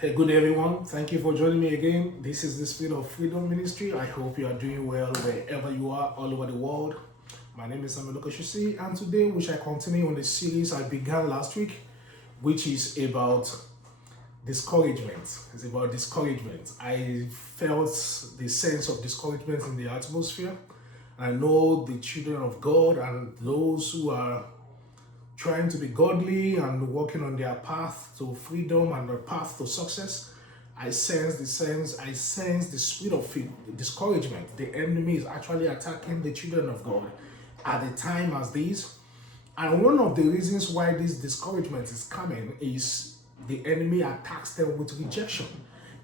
Hey, good day, everyone. Thank you for joining me again. This is the Spirit of Freedom Ministry. I hope you are doing well wherever you are, all over the world. My name is Samuel Okoshusi, and today we shall continue on the series I began last week, which is about discouragement. It's about discouragement. I felt the sense of discouragement in the atmosphere. I know the children of God and those who are trying to be godly and walking on their path to freedom and their path to success. I sense the spirit of discouragement. The enemy is actually attacking the children of God at a time as this. And one of the reasons why this discouragement is coming is the enemy attacks them with rejection.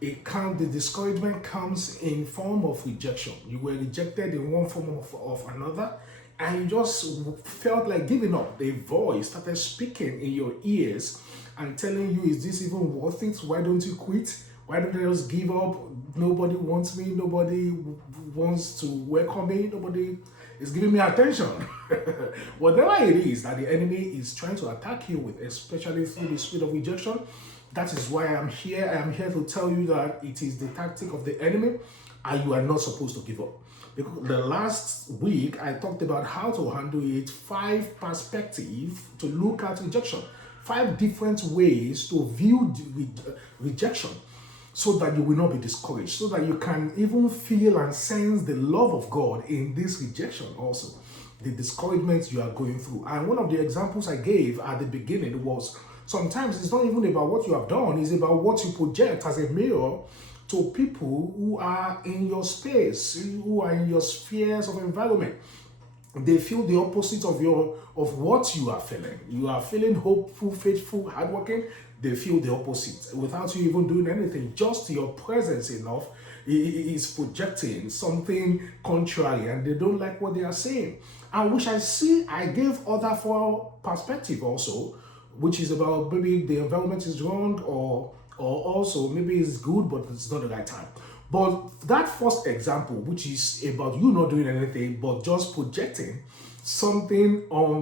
The discouragement comes in form of rejection. You were rejected in one form of another, and you just felt like giving up. The voice started speaking in your ears and telling you, is this even worth it? Why don't you quit? Why don't you just give up? Nobody wants me. Nobody wants to welcome me. Nobody is giving me attention. Whatever it is that the enemy is trying to attack you with, especially through the spirit of rejection, that is why I'm here. I am here to tell you that it is the tactic of the enemy and you are not supposed to give up. Because the last week I talked about how to handle it, 5 perspectives to look at rejection, 5 different ways to view rejection so that you will not be discouraged, so that you can even feel and sense the love of God in this rejection also, the discouragement you are going through. And one of the examples I gave at the beginning was sometimes it's not even about what you have done, it's about what you project as a mirror to people who are in your space, who are in your spheres of environment. They feel the opposite of what you are feeling. You are feeling hopeful, faithful, hardworking. They feel the opposite without you even doing anything. Just your presence enough is projecting something contrary, and they don't like what they are saying. And which I gave other 4 perspective also, which is about maybe the environment is wrong, or also maybe it's good but it's not the right time. But that first example, which is about you not doing anything but just projecting something or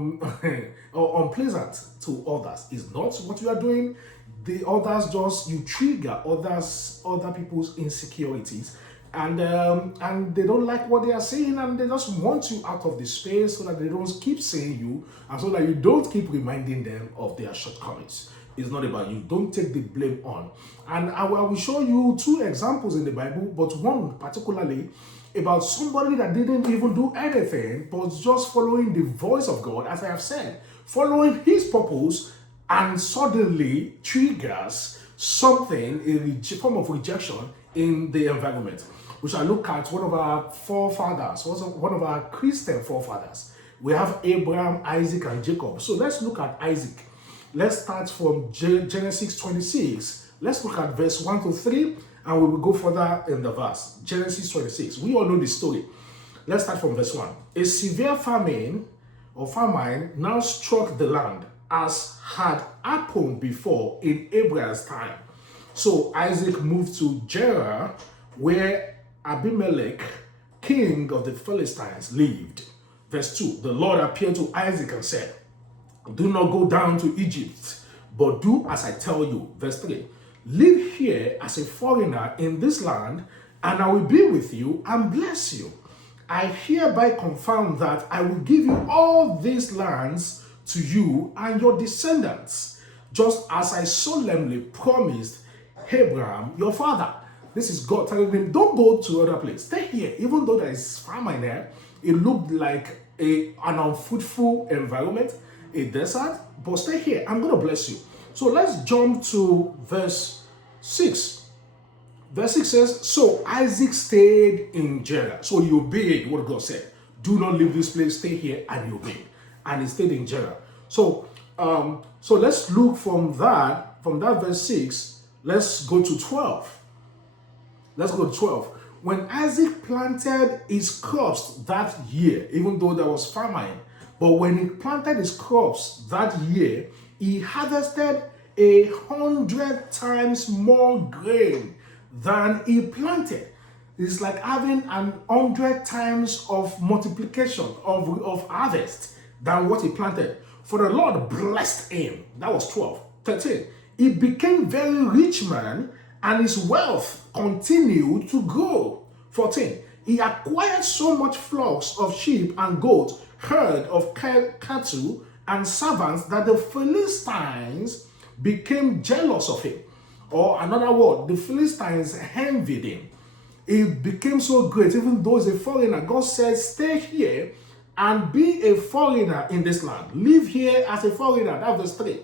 unpleasant to others, is not what you are doing. The others, just you trigger other people's insecurities, and they don't like what they are saying, and they just want you out of the space so that they don't keep saying you, and so that you don't keep reminding them of their shortcomings. It's not about you. Don't take the blame on. And I will show you 2 examples in the Bible, but one particularly about somebody that didn't even do anything, but just following the voice of God, as I have said, following his purpose, and suddenly triggers something, a form of rejection in the environment. We shall look at one of our forefathers, one of our Christian forefathers. We have Abraham, Isaac, and Jacob. So let's look at Isaac. Let's start from Genesis 26. Let's look at verse 1 to 3, and we will go further in the verse. Genesis 26. We all know the story. Let's start from verse 1. A severe famine now struck the land, as had happened before in Abraham's time. So Isaac moved to Gerar, where Abimelech, king of the Philistines, lived. Verse 2. The Lord appeared to Isaac and said, do not go down to Egypt, but do as I tell you. Verse 3. Live here as a foreigner in this land, and I will be with you and bless you. I hereby confirm that I will give you all these lands to you and your descendants, just as I solemnly promised Abraham, your father. This is God telling him, don't go to other place. Stay here. Even though there is famine there, it looked like an unfruitful environment, a desert, but stay here. I'm going to bless you. So let's jump to verse 6. Verse 6 says, so Isaac stayed in Gerar. So he obeyed what God said. Do not leave this place, stay here, and he obeyed. And he stayed in Gerar. So let's look from that verse 6, let's go to 12. Let's go to 12. When Isaac planted his crops that year, even though there was famine, but when he planted his crops that year, he harvested 100 times more grain than he planted. It's like having 100 times of multiplication of harvest than what he planted. For the Lord blessed him. That was 12. 13. He became very rich man and his wealth continued to grow. 14. He acquired so much flocks of sheep and goats, herd of cattle, and servants that the Philistines became jealous of him. Or another word, the Philistines envied him. He became so great, even though he's a foreigner. God said, stay here and be a foreigner in this land. Live here as a foreigner. That's verse 3.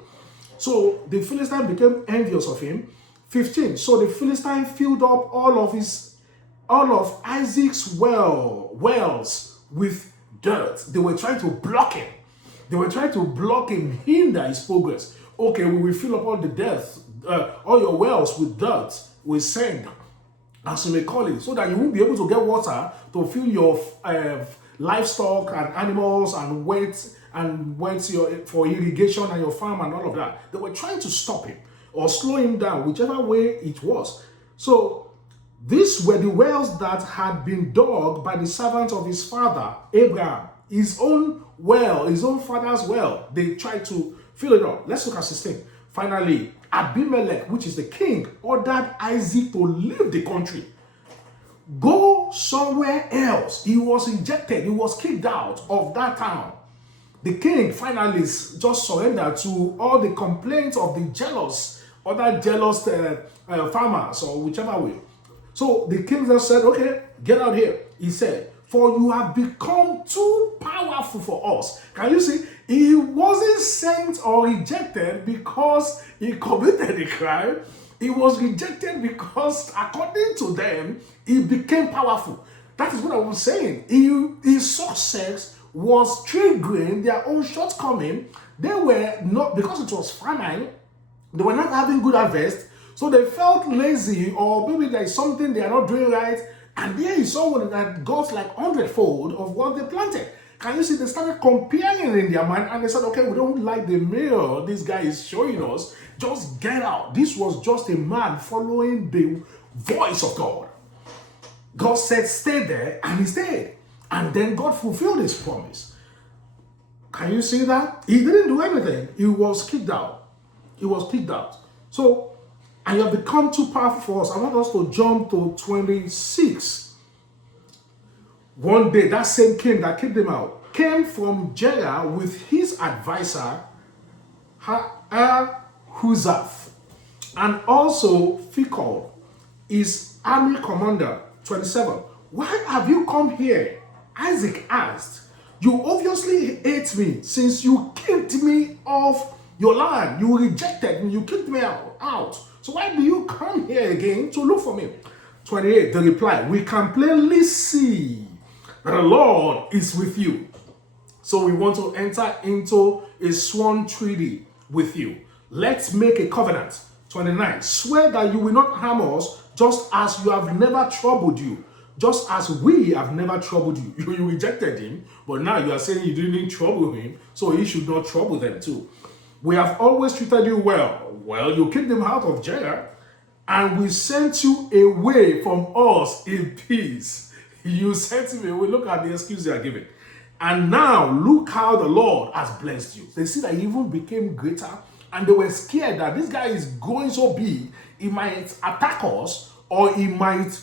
So the Philistine became envious of him. 15. So the Philistine filled up all of Isaac's wells with dirt. They were trying to block him. They were trying to block him, hinder his progress. Okay, we will fill up all the dirt, all your wells with dirt, with sand, as you may call it, so that you won't be able to get water to fill your livestock and animals and wet for irrigation and your farm and all of that. They were trying to stop him or slow him down, whichever way it was. So these were the wells that had been dug by the servants of his father, Abraham. His own well, his own father's well. They tried to fill it up. Let's look at 16. Finally, Abimelech, which is the king, ordered Isaac to leave the country. Go somewhere else. He was ejected. He was kicked out of that town. The king finally just surrendered to all the complaints of the other jealous farmers or whichever way. So the king just said, okay, get out here. He said, for you have become too powerful for us. Can you see? He wasn't sent or rejected because he committed a crime. He was rejected because, according to them, he became powerful. That is what I was saying. His success was triggering their own shortcoming. They were not, because it was famine, they were not having good harvest, so they felt lazy, or maybe there is something they are not doing right, and there is someone that got like 100-fold of what they planted. Can you see? They started comparing in their mind, and they said, okay, we don't like the meal this guy is showing us. Just get out. This was just a man following the voice of God. God said, stay there, and he stayed. And then God fulfilled his promise. Can you see that? He didn't do anything. He was kicked out. He was kicked out. So, and you have become too powerful for us. I want us to jump to 26. One day, that same king that kicked him out came from Judah with his advisor, Huzaph, and also Phicol, his army commander. 27. Why have you come here? Isaac asked. You obviously hate me since you kicked me off your land. You rejected me. You kicked me out. So why do you come here again to look for me? 28. The reply. We can plainly see that the Lord is with you. So we want to enter into a sworn treaty with you. Let's make a covenant. 29. Swear that you will not harm us, just as you have never troubled you. Just as we have never troubled you. You rejected him, but now you are saying you didn't trouble him, so he should not trouble them too. We have always treated you well. Well, you kicked them out of jail, and we sent you away from us in peace. You sent him away. Look at the excuse they are giving. And now, look how the Lord has blessed you. They see that he even became greater, and they were scared that this guy is growing so big, he might attack us, or he might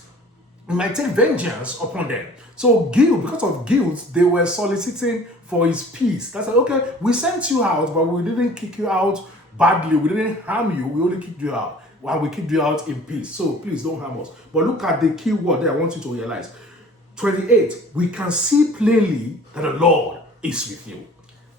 take vengeance upon them. So because of guilt, they were soliciting for his peace. That's like, okay, we sent you out, but we didn't kick you out badly. We didn't harm you. We only kicked you out. While we kicked you out in peace. So please don't harm us. But look at the key word that I want you to realize. 28, we can see plainly that the Lord is with you.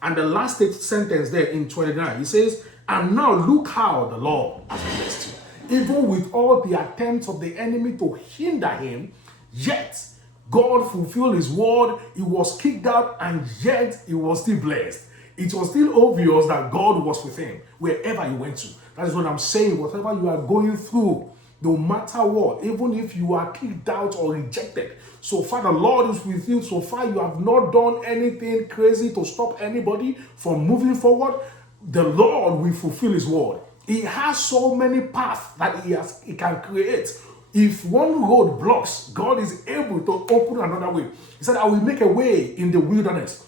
And the last sentence there in 29, he says, and now look how the Lord has blessed you. Even with all the attempts of the enemy to hinder him, yet God fulfilled his word. He was kicked out, and yet he was still blessed. It was still obvious that God was with him wherever he went to. That is what I'm saying. Whatever you are going through, no matter what, even if you are kicked out or rejected, so far the Lord is with you. So far you have not done anything crazy to stop anybody from moving forward. The Lord will fulfill his word. He has so many paths that he can create. If one road blocks, God is able to open another way. He said, I will make a way in the wilderness,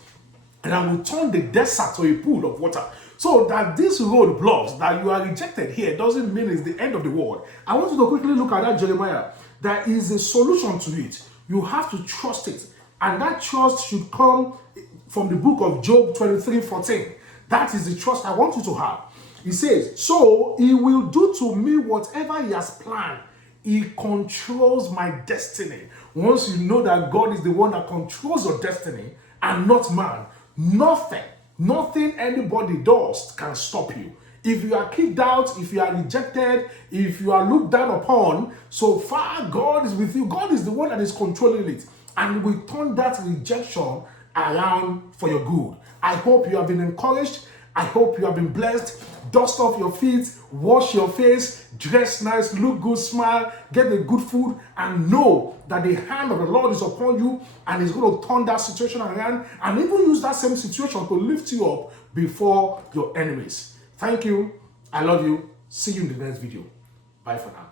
and I will turn the desert to a pool of water. So that this roadblocks, that you are rejected here, doesn't mean it's the end of the world. I want you to quickly look at that Jeremiah. There is a solution to it. You have to trust it. And that trust should come from the book of Job 23:14. That is the trust I want you to have. He says, so he will do to me whatever he has planned. He controls my destiny. Once you know that God is the one that controls your destiny and not man, nothing anybody does can stop you. If you are kicked out, if you are rejected, if you are looked down upon, so far God is with you. God is the one that is controlling it. And will turn that rejection around for your good. I hope you have been encouraged. I hope you have been blessed. Dust off your feet, wash your face, dress nice, look good, smile, get the good food, and know that the hand of the Lord is upon you and is going to turn that situation around and even use that same situation to lift you up before your enemies. Thank you. I love you. See you in the next video. Bye for now.